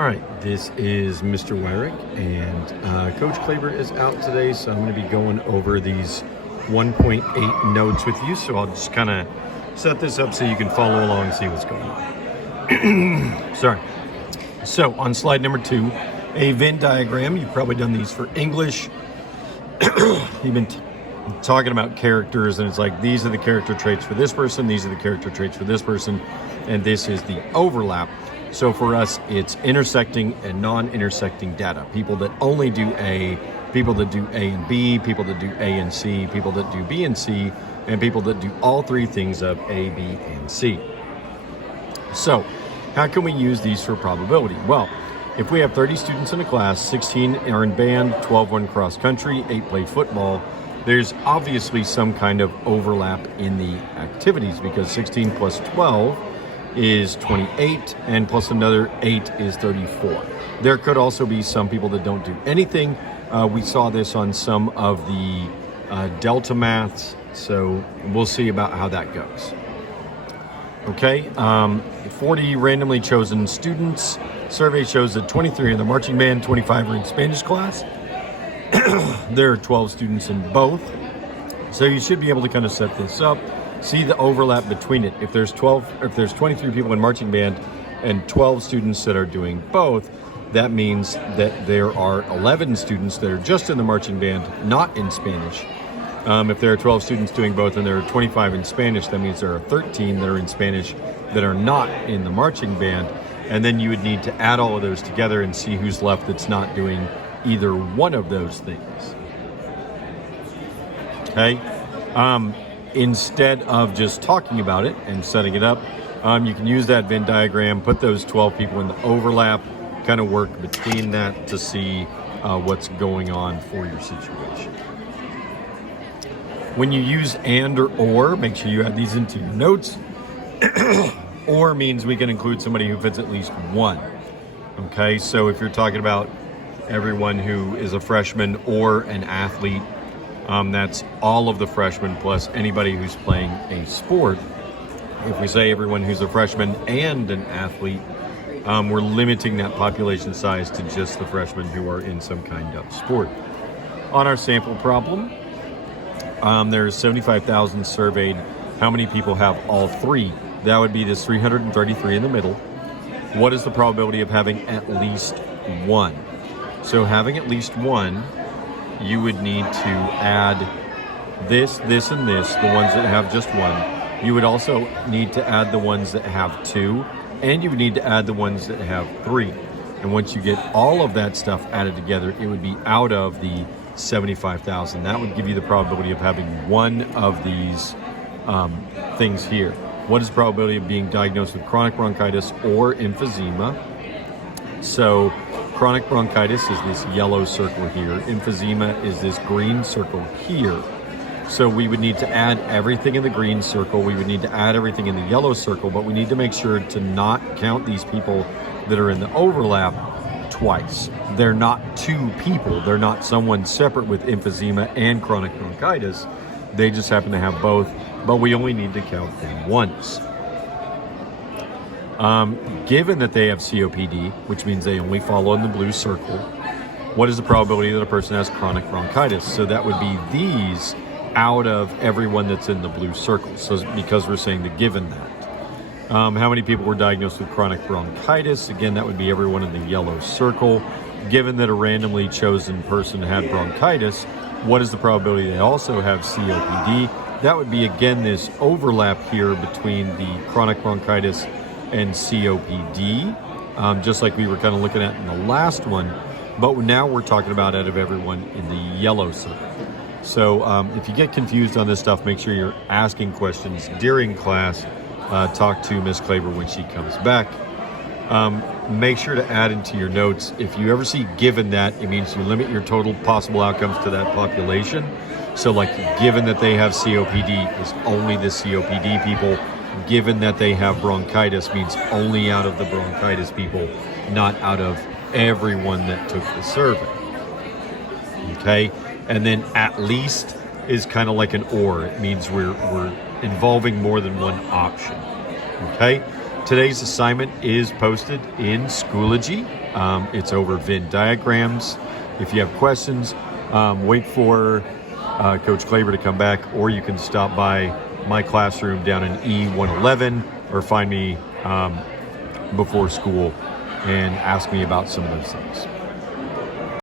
All right, this is Mr. Wyrick, and Coach Klaber is out today, so I'm going to be going over these 1.8 notes with you. So I'll just kind of set this up so you can follow along and see what's going on. Sorry. So on slide number 2, a Venn diagram. You've probably done these for English. You've been talking about characters, and it's like these are the character traits for this person, these are the character traits for this person, and this is the overlap. So for us, it's intersecting and non-intersecting data. People that only do A, people that do A and B, people that do A and C, people that do B and C, and people that do all three things of A, B, and C. So how can we use these for probability? Well, if we have 30 students in a class, 16 are in band, 12 run cross country, 8 play football, there's obviously some kind of overlap in the activities because 16 plus 12 is 28, and plus another 8 is 34. There could also be some people that don't do anything. We saw this on some of the Delta maths, so we'll see about how that goes. Okay, 40 randomly chosen students. Survey shows that 23 are in the marching band, 25 are in Spanish class. There are 12 students in both. So you should be able to kind of set this up. See the overlap between it. If there's 23 people in marching band and 12 students that are doing both, that means that there are 11 students that are just in the marching band, not in Spanish. If there are 12 students doing both and there are 25 in Spanish, that means there are 13 that are in Spanish that are not in the marching band. And then you would need to add all of those together and see who's left that's not doing either one of those things. Okay? Instead of just talking about it and setting it up, you can use that Venn diagram, put those 12 people in the overlap, kind of work between that to see what's going on for your situation. When you use and or, make sure you add these into your notes. Or means we can include somebody who fits at least one. Okay, so if you're talking about everyone who is a freshman or an athlete, that's all of the freshmen plus anybody who's playing a sport. If we say everyone who's a freshman and an athlete, we're limiting that population size to just the freshmen who are in some kind of sport. On our sample problem, there's 75,000 surveyed. How many people have all three? That would be this 333 in the middle. What is the probability of having at least one? So having at least one, you would need to add this, this, and this, the ones that have just one. You would also need to add the ones that have two, and you would need to add the ones that have three. And once you get all of that stuff added together, it would be out of the 75,000. That would give you the probability of having one of these things here. What is the probability of being diagnosed with chronic bronchitis or emphysema? So chronic bronchitis is this yellow circle here. Emphysema is this green circle here. So we would need to add everything in the green circle. We would need to add everything in the yellow circle, but we need to make sure to not count these people that are in the overlap twice. They're not two people. They're not someone separate with emphysema and chronic bronchitis. They just happen to have both, but we only need to count them once. Given that they have COPD, which means they only follow in the blue circle, what is the probability that a person has chronic bronchitis? So that would be these out of everyone that's in the blue circle. So because we're saying that given that. How many people were diagnosed with chronic bronchitis? Again, that would be everyone in the yellow circle. Given that a randomly chosen person had bronchitis, what is the probability they also have COPD? That would be, again, this overlap here between the chronic bronchitis and COPD, just like we were kind of looking at in the last one. But now we're talking about out of everyone in the yellow circle. So if you get confused on this stuff, make sure you're asking questions during class. Talk to Ms. Klaber when she comes back. Make sure to add into your notes. If you ever see given that, it means you limit your total possible outcomes to that population. So like given that they have COPD is only the COPD people. Given that they have bronchitis means only out of the bronchitis people, not out of everyone that took the survey. Okay? And then at least is kind of like an or. It means we're involving more than one option. Okay? Today's assignment is posted in Schoology. It's over Venn diagrams. If you have questions, wait for Coach Klaber to come back, or you can stop by my classroom down in E111 or find me before school and ask me about some of those things.